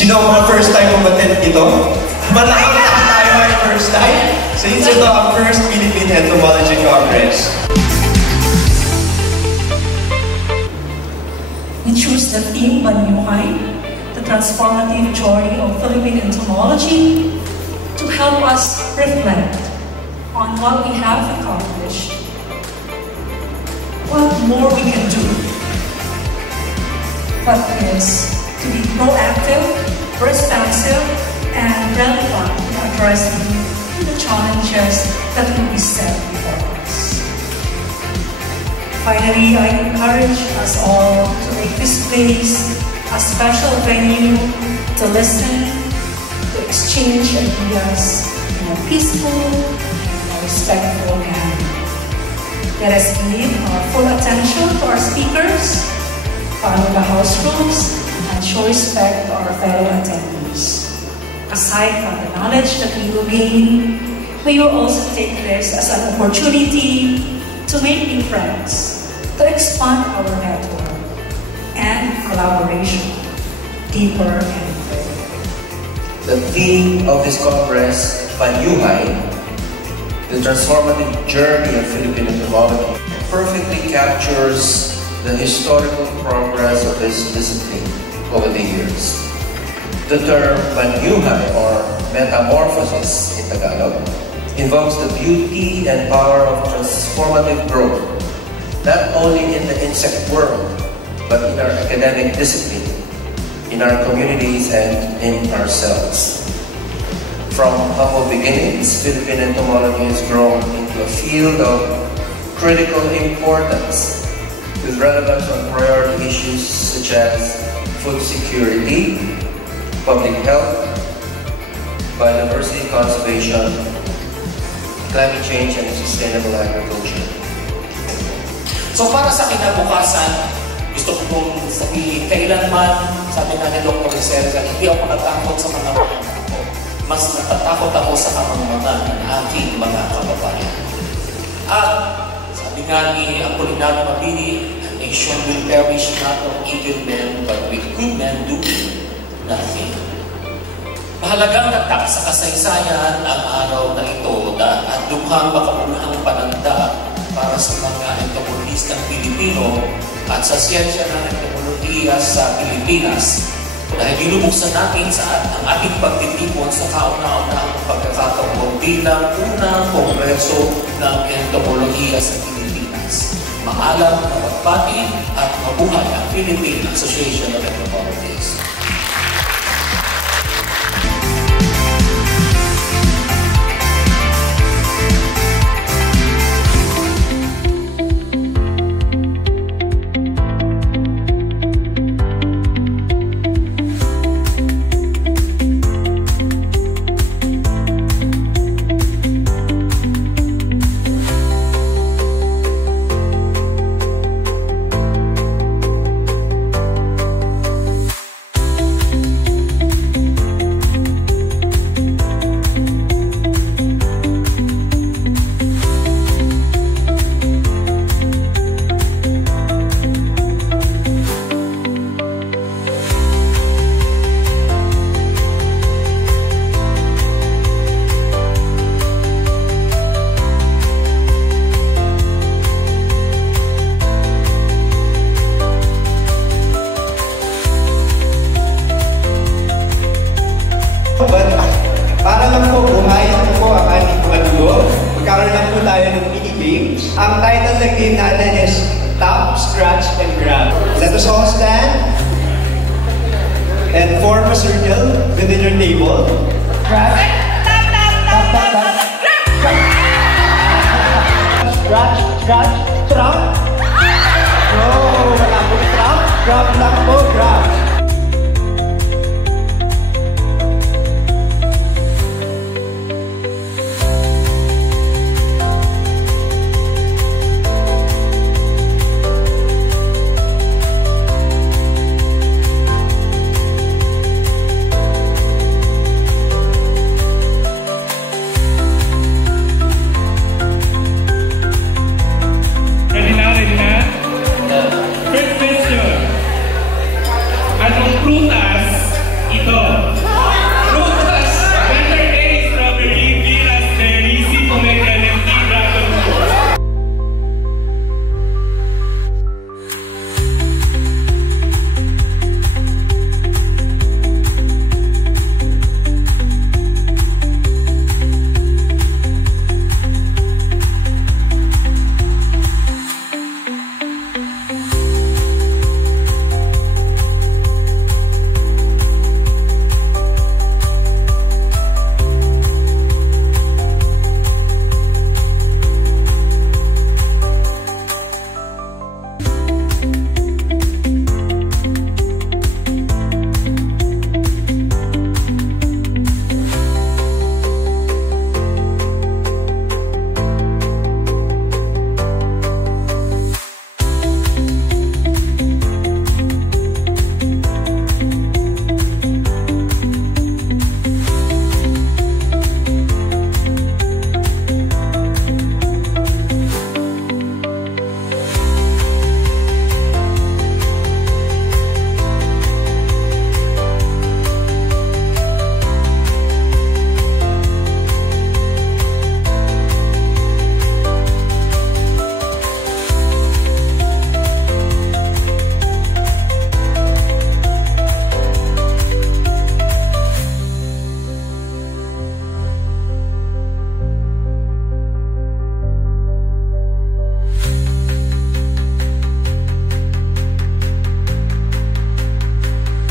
Sino ang mga first time umattend ito? Malakang tayo ay first time. Since ito ang first Philippine Entomology Congress. We choose the theme Banyuhay, the transformative journey of Philippine entomology, to help us reflect on what we have accomplished, what more we can do, what is to be proactive, responsive, and relevant in addressing the challenges that will be set before us. Finally, I encourage us all to make this place a special venue to listen, to exchange ideas in a peaceful and a respectful manner. Let us give our full attention to our speakers, follow the house rules, and show respect to our fellow attendees. Aside from the knowledge that we will gain, we will also take this as an opportunity to make new friends, to expand our network and collaboration deeper and further. The theme of this conference, Banyuhay, the transformative journey of Philippine entomology, perfectly captures the historical progress of this discipline over the years. The term Banyuhay, or metamorphosis in Tagalog, invokes the beauty and power of transformative growth, not only in the insect world, but in our academic discipline, in our communities, and in ourselves. From humble beginnings, Philippine entomology has grown into a field of critical importance, with relevance on priority issues such as food security, public health, biodiversity conservation, climate change, and sustainable agriculture. So para sa kinabukasan, gusto ko pong sabihin, kailanman, sabi nga ni Dr. Serga, hindi ako natatakot sa mga anak ko. Mas natatakot ako sa kamangmangan ng aking mga kababayan. At sabi nga ni Apolinario Mabini, a nation will perish not of evil men, but with good men do nothing. Mahalagang tatak sa kasaysayan ang araw na ito at dukhang makaunang pananda para sa mga entomologistang Pilipino at sa siyensya ng entomologiya sa Pilipinas. Dahil binubuksan natin ang ating pagtitipon sa kauna-unahang pagkakataon bilang unang kongreso ng entomologiya sa Pilipinas. Maalam, mapagbati at mabuhay ang Philippine Association of Entomologists. Ang title ng game natin is Tap, Scratch, and Grab. Let us all stand and form a circle within your table. Scratch. Tap, tap, tap, tap, tap. Scratch, scratch, trap. No, wala po trap. Grab lang po, grab.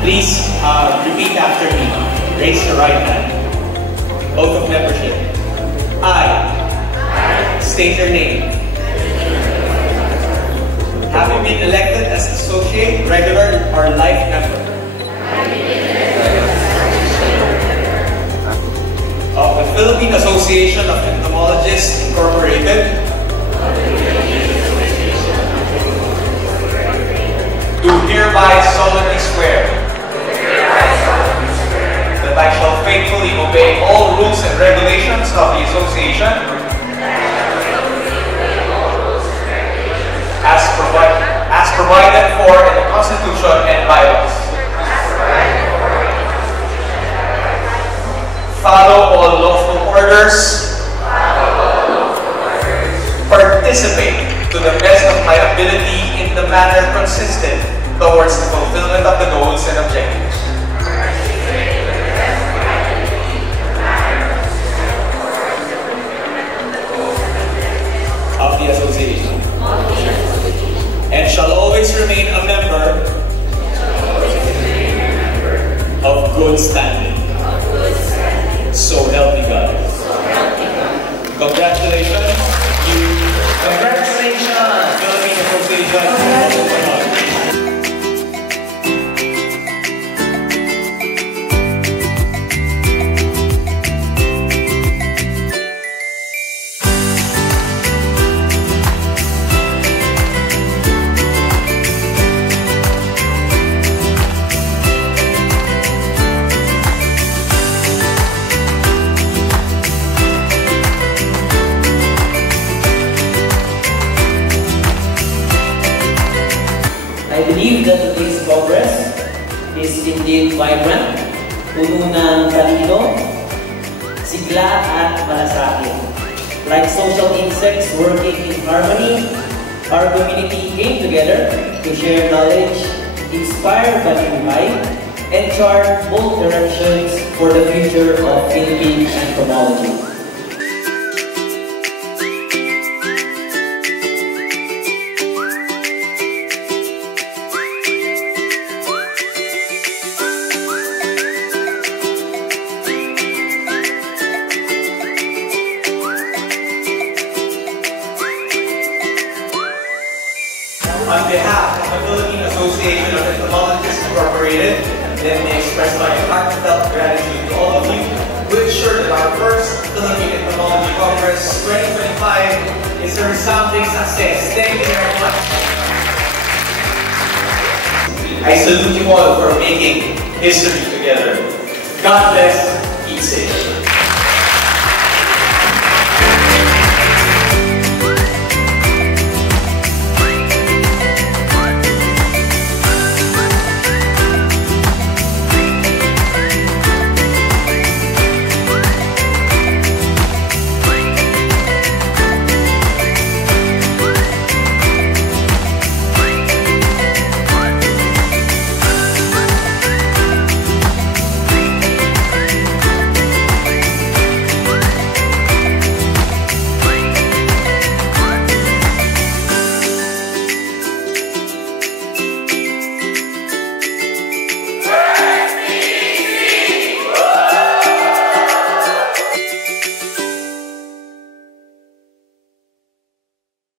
Please repeat after me. Raise your right hand. Oath of membership. I state your name. Having been elected as associate, regular, or life member of the Philippine Association of Entomologists Incorporated, do hereby solemnly swear that I shall faithfully obey all rules and regulations of the association as provided for in the Constitution and bylaws. Follow all lawful orders. Participate to the best of my ability in the manner consistent towards the fulfillment of the goals and objectives of the association, and shall always remain a member of good standing. So help me God. Congratulations. Congratulations, Philippine Association. I believe that today's Congress is indeed vibrant, puno ng talino, sigla at malasakit. Like social insects working in harmony, our community came together to share knowledge, inspire by Buhay, and chart bold directions for the future of Philippine entomology. a resounding success. Thank you very much. I salute you all for making history together. God bless. Keep safe.